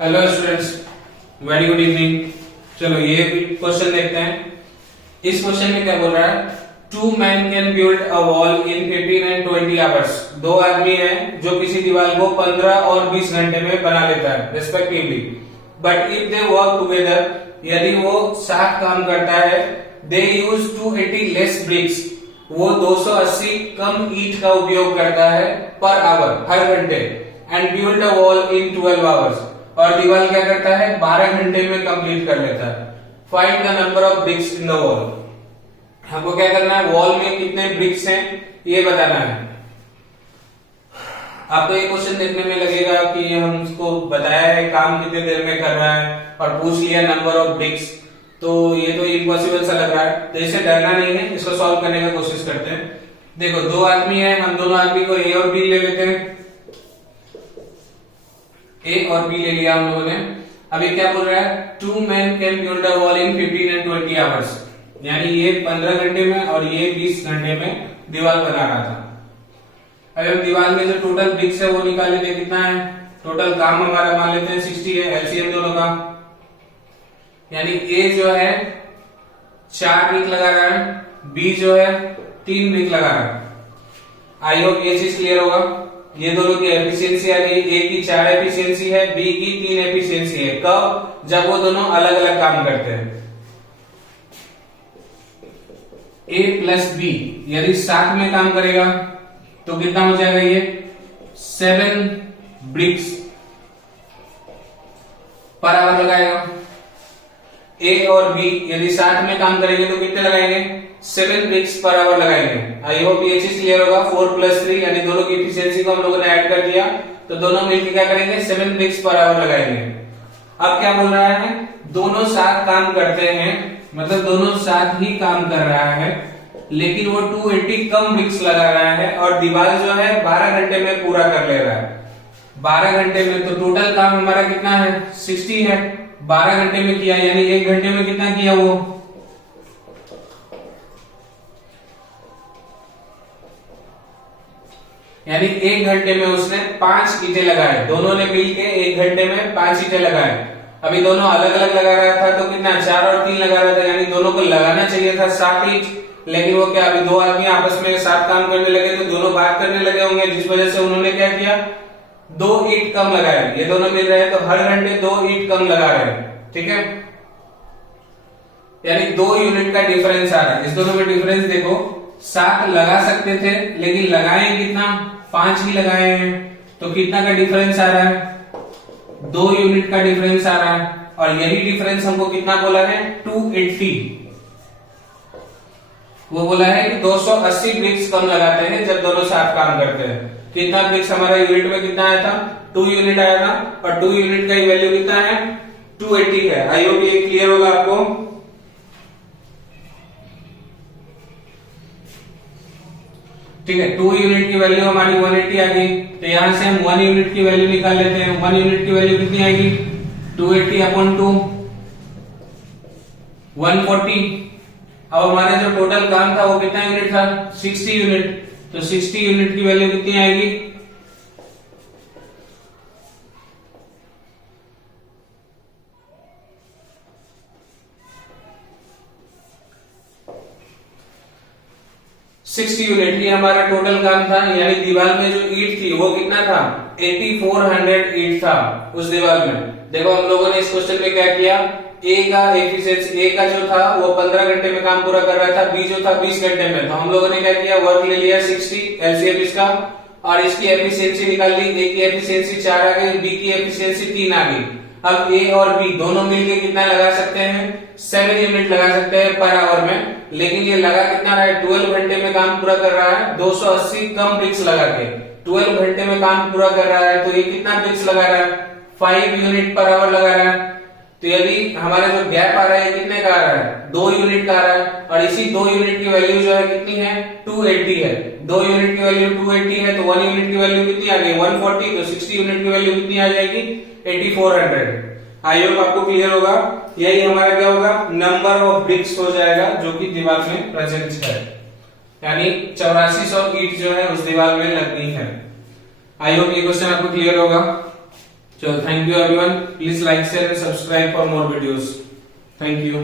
Hello students, very good evening. चलो ये question देखते हैं। इस क्वेश्चन में क्या बोल रहा है, 2 men can build a wall in 15 and 20 hours. दो आदमी हैं जो किसी दीवार को 15 और 20 घंटे में बना लेता है respectively. But if they work together, यदि वो साथ काम करता है, दे यूज 280 लेस ब्रिक्स, वो 280 कम ईंट का उपयोग करता है पर आवर, हर घंटे, and build a wall in 12 hours, और दीवार क्या करता है 12 घंटे में कंप्लीट कर लेता है। Find the number of BRICS in the wall. हमको क्या करना है, वॉल में कितने ब्रिक्स हैं ये बताना है। आपको ये क्वेश्चन देखने में लगेगा कि हमको बताया है काम कितने देर में कर रहा है और पूछ लिया नंबर ऑफ ब्रिक्स, तो ये तो इम्पॉसिबल सा लग रहा है। तो इसे डरना नहीं है, इसको सॉल्व करने का कोशिश करते हैं। देखो दो आदमी है, हम दोनों आदमी को ए और बी ले लेते हैं। ए और बी ले लिया हम लोगों ने। अभी क्या बोल रहा है, 2 men can build a wall in 15 and 20 hours, यानी ये 15 घंटे में और ये 20 घंटे में दीवार बना रहा था। अगर दीवार में जो टोटल ब्रिक्स है वो निकाल लेते हैं, कितना है टोटल काम हमारा, मान लेते हैं 60 है, एलसीएम दोनों का। यानी ए जो है 4 ब्रिक लगा रहा है, बी जो है 3 ब्रिक लगा रहा है। आई होप ये चीज क्लियर होगा। ये दोनों की एफिशिएंसी आ गई, ए की 4 एफिशिएंसी है, बी की 3 एफिशिएंसी है। कब? जब वो दोनों अलग अलग काम करते हैं। ए प्लस बी यदि साथ में काम करेगा तो कितना हो जाएगा, ये 7 ब्रिक्स पर आवर लगाएगा। ए और बी यदि साथ में काम करेंगे तो कितने लगाएंगे, 7 ब्रिक्स पर आवर लगाएंगे। आई होप ये चीज क्लियर होगा। 4 + 3 यानी दोनों की एफिशिएंसी को हम लोगों ने ऐड कर दिया, तो दोनों मिलकर क्या करेंगे 7 ब्रिक्स पर आवर लगाएंगे। अब क्या बोल रहा है, दोनों साथ काम करते हैं, मतलब दोनों साथ ही काम कर रहा है, लेकिन वो 280 कम ब्रिक्स लगा रहा है और दीवार जो है 12 घंटे में पूरा कर ले रहा है। 12 घंटे में तो टोटल काम हमारा कितना है, 60 है। 12 घंटे में किया यानी 1 घंटे में कितना किया वो, यानी 1 घंटे में उसने 5 ईंटें लगाए। दोनों ने मिलके 1 घंटे में 5 ईंटें लगाए। अभी दोनों अलग अलग लगा रहा था तो कितना 4 और 3 लगा रहा था, यानी दोनों को लगाना चाहिए था 7 ईंट। लेकिन वो क्या, अभी दो आदमी आपस में साथ काम करने लगे तो दोनों बात करने लगे होंगे, जिस वजह से उन्होंने क्या किया, 2 ईंट कम लगाए। ये दोनों मिल रहे हैं तो हर घंटे 2 ईंट कम लगा रहे हैं, ठीक है। यानी 2 यूनिट का डिफरेंस आ रहा है। इस दोनों में डिफरेंस देखो, 7 लगा सकते थे लेकिन लगाए कितना, 5 ही लगाए हैं, तो कितना का डिफरेंस आ रहा है, 2 यूनिट का डिफरेंस आ रहा है। और यही डिफरेंस हमको कितना बोला है, 280। वो बोला है कि 280 ब्रिक्स कम लगाते हैं जब दोनों साथ काम करते हैं। कितना ब्रिक्स हमारा यूनिट में कितना आया था, 2 यूनिट आया था, और 2 यूनिट का वैल्यू कितना है, 280 है। आई होप ये क्लियर होगा आपको। ठीक है, 2 यूनिट की वैल्यू हमारी 180 आ गई, तो यहां से हम 1 यूनिट की वैल्यू निकाल लेते हैं। 1 यूनिट की वैल्यू कितनी आएगी, 280/2, 140। अब हमारा जो टोटल काम था वो कितना यूनिट था, 60 यूनिट, तो 60 यूनिट की वैल्यू कितनी आएगी, यूनिट। ये हमारा टोटल काम था, यानी दीवार में जो ईंट थी वो कितना था, 8400 ईंट था उस दीवार में। देखो हम लोगों ने इस क्वेश्चन में क्या किया, ए का एफिशिएंसी, ए का जो था वो 15 घंटे में काम पूरा कर रहा था, बी जो था 20 घंटे में। तो हम लोगों ने क्या किया, वर्क ले लिया 60 एलसीएम इसका, और इसकी एफिशिएंसी निकाल ली। ए की एफिशिएंसी 4 आ गई, बी की एफिशिएंसी 3 आ गई। अब ए और बी दोनों मिलकर कितना लगा सकते हैं, 7 यूनिट लगा सकते हैं पर आवर में। लेकिन ये लगा कितना रहा है, 12 घंटे में काम पूरा कर रहा है, 280 कम ब्रिक्स लगा के 12 घंटे में काम पूरा कर रहा है। तो ये कितना ब्रिक्स लगा रहा है, 5 यूनिट पर आवर लगा रहा है। तो यदि हमारा जो गैप आ रहा है कितने का आ रहा है, 2 यूनिट का आ रहा है, और इसी 2 यूनिट की वैल्यू जो है कितनी है, 280 है। 2 यूनिट की वैल्यू 280 है, तो 1 यूनिट की वैल्यू कितनी आ गई, 140। तो 60 यूनिट की वैल्यू कितनी आ जाएगी, 8400। आई होप आपको क्लियर होगा। यही हमारा क्या होगा, नंबर ऑफ ब्रिक्स हो जाएगा जो कि दीवार में प्रेजेंट है, यानी 8400 ईंट जो है उस दीवार में लगनी है। आई होप ये क्वेश्चन आपको क्लियर होगा। चलो, thank you everyone, please like share and subscribe for more videos. Thank you.